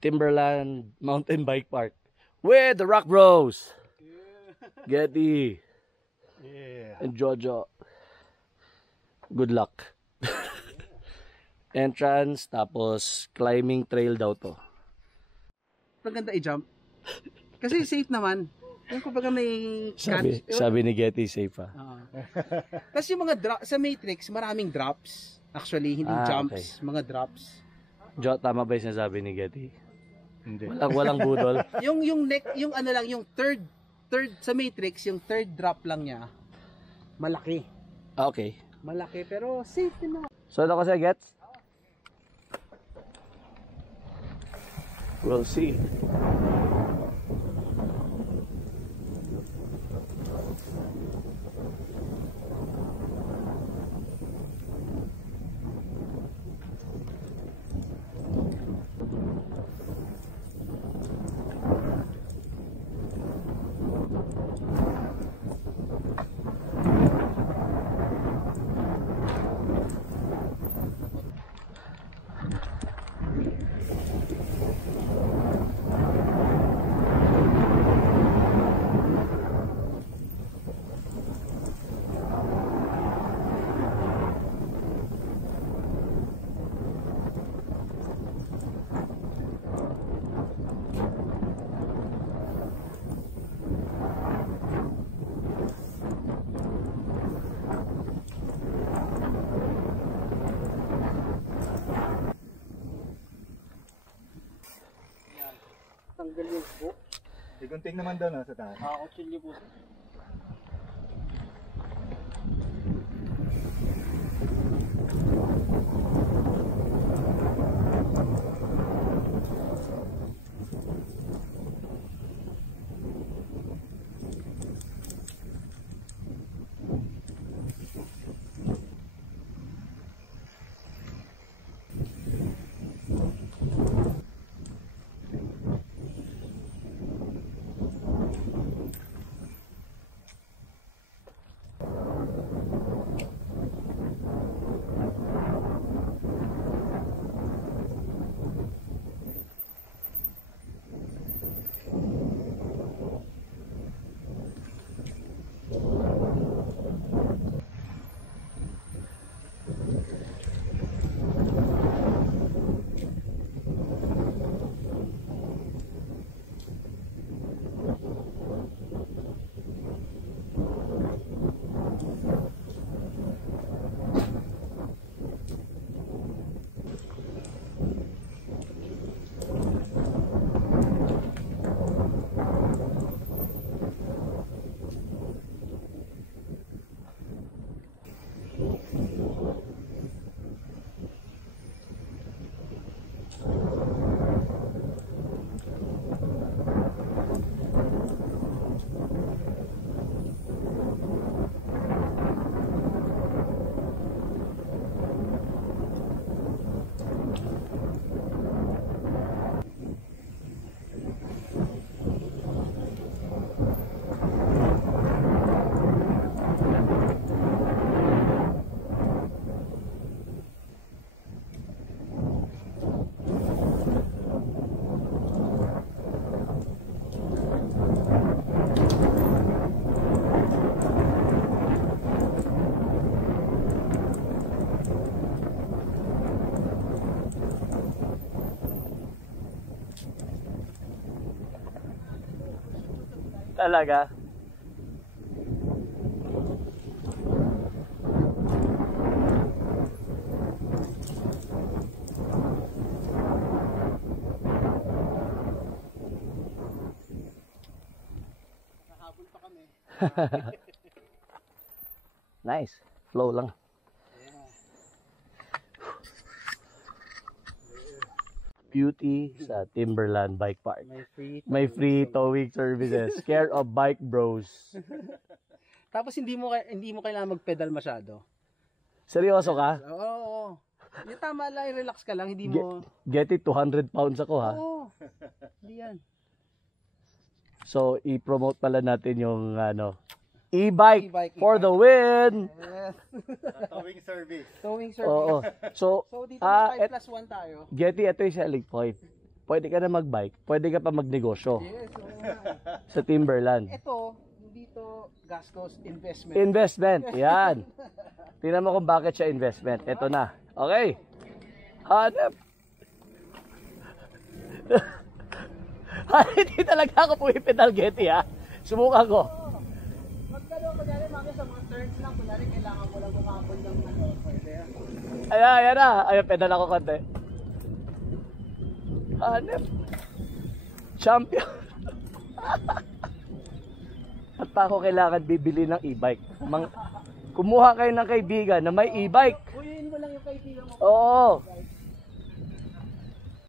Timberland Mountain Bike Park with the Rock Bros. Getty and Jojo. Good luck. Entrance, tapos climbing trail daw to. Maganda i-jump. Kasi safe naman. Yung kumbaga may catch. Sabi ni Getty, safe ha. Tapos yung mga sa Matrix, maraming drops. Actually, hindi jumps, mga drops. Tama ba yung sinasabi ni Getty? Hindi. Walang budol. yung ano lang, yung third sa Matrix, yung third drop lang niya, malaki. Okay. Malaki, pero safe din naman. So, ano kasi gets? We'll see. Tanggal yung po. Igunting naman doon sa taas. Kutsilyo po. Talaga? Nahabol pa kami. Nice. Flow lang. Beauty sa Timberland Bike Park. May free towing services. Care of Bike Bros. Tapos hindi mo kailangan mag-pedal masyado. Seryoso ka? Oo. Yung tama lang, relax ka lang, hindi mo... Get it, 200 pounds ako ha. Oo. Hindi yan. So, i-promote pala natin yung e-bike for the win! Yes. Towing service. Towing service. Oo. So, So dito na 5+1 tayo. Getty, ito yung selling point. pwede ka na mag-bike, pwede ka pa magnegosyo Yes, oo nga. sa Timberland. Ito, hindi to gastos, investment. Investment, yan. Tingnan mo kung bakit siya investment. Ito na. Okay. Hanap. Hindi talaga ako pumipedal Getty ha. Subukan ko. Magkano ko dali mga sa mga turns lang, kunwari kailangan ko lang kumapon ng ano, pwede. Ayan na. Ayan, pedal ako konti. Hanap. Champion. At pa ako kailangan bibili ng e-bike. Kumuha kayo ng kaibigan na may e-bike. Uyin mo lang yung kaibigan mo. Oo.